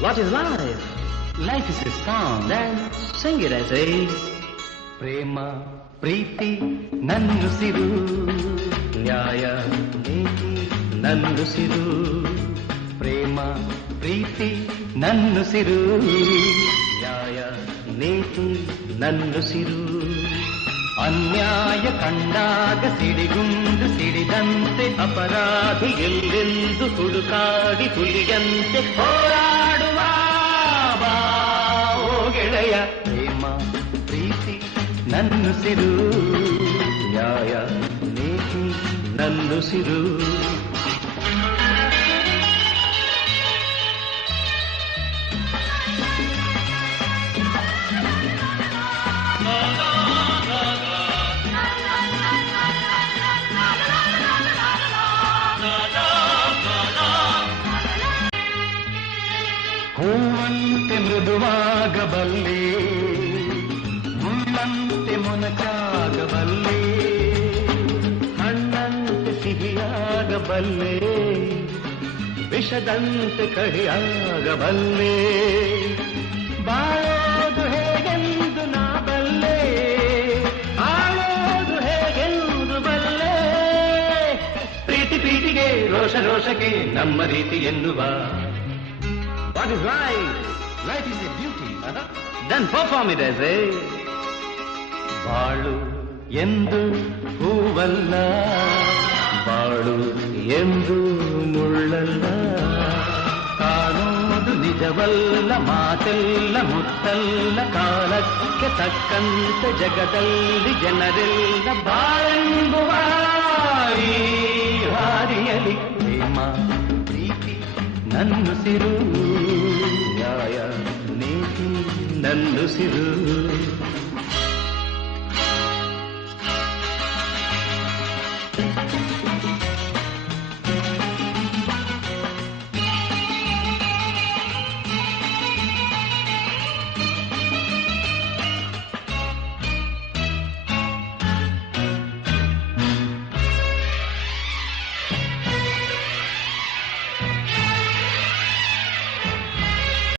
What is life? Life is a song, then sing it as a ಪ್ರೇಮ ಪ್ರೀತಿ ನನ್ನುಸಿರು ನ್ಯಾಯ ನೀತಿ ನನ್ನುಸಿರು ಪ್ರೇಮ ಪ್ರೀತಿ ನನ್ನುಸಿರು ನ್ಯಾಯ ನೀತಿ ನನ್ನುಸಿರು ಅನ್ಯಾಯ ಕಂಡಾಗ ಸಿಡಿಗುಂದು ಸಿಡಿದಂತೆ ಅಪರಾಧಿ ಎಲ್ಲೆಂದು ಹುಡುಕಾಡಿ ಹುಲಿಯಂತೆ ಹೋರಾಡುವ ಬಾ ಓ ಗೆಳೆಯ ಪ್ರೇಮ ಪ್ರೀತಿ ನನ್ನುಸಿರು ನ್ಯಾಯ ನೀತಿ ನನ್ನುಸಿರು ಹೂವಂತೆ ಮೃದುವಾಗಬಲ್ಲೆ ಮುಳ್ಳಂತೆ ಮೊನಚಾಗಬಲ್ಲೆ ಹಣ್ಣಂತೆ ಸಿಹಿಯಾಗಬಲ್ಲೆ ವಿಷದಂತೆ ಕಹಿಯಾಗಬಲ್ಲೆ ಬಾಳೋದು ಹೇಗೆಂದು ನಾ ಬಲ್ಲೆ ಆಳೋದು ಹೇಗೆಂದು ಬಲ್ಲೆ ಪ್ರೀತಿ ಪ್ರೀತಿಗೆ ರೋಷ ರೋಷಕ್ಕೆ ನಮ್ಮ ರೀತಿ ಎನ್ನುವ What is life? Life is a beauty. Then perform it as a ಬಾಳು ಎಂದು ಹೂವಲ್ಲ ಬಾಳು ಎಂದು ಮುಳ್ಳಲ್ಲ ಕಾಣೋದು ನಿಜವಲ್ಲ ಮಾತೆಲ್ಲ ಮುತ್ತಲ್ಲ ಕಾಲಕ್ಕೆ ತಕ್ಕಂತೆ ಜಗದಲ್ಲಿ ಜನರೆಲ್ಲ ಬಾಳೆಂಬುವ ಈ ಹಾದಿಯಲಿ ಪ್ರೇಮ ಪ್ರೀತಿ ನನ್ನುಸಿರು ನ್ಯಾಯ ನೀತಿ ನನ್ನುಸಿರು